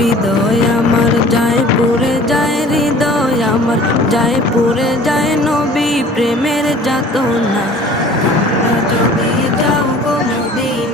হৃদয় আমার যায় পুরে যায়, হৃদয় আমার যায় পুরে যায়, নবী প্রেমের যাতনা। তোমরা যদি যাও গো মদিনা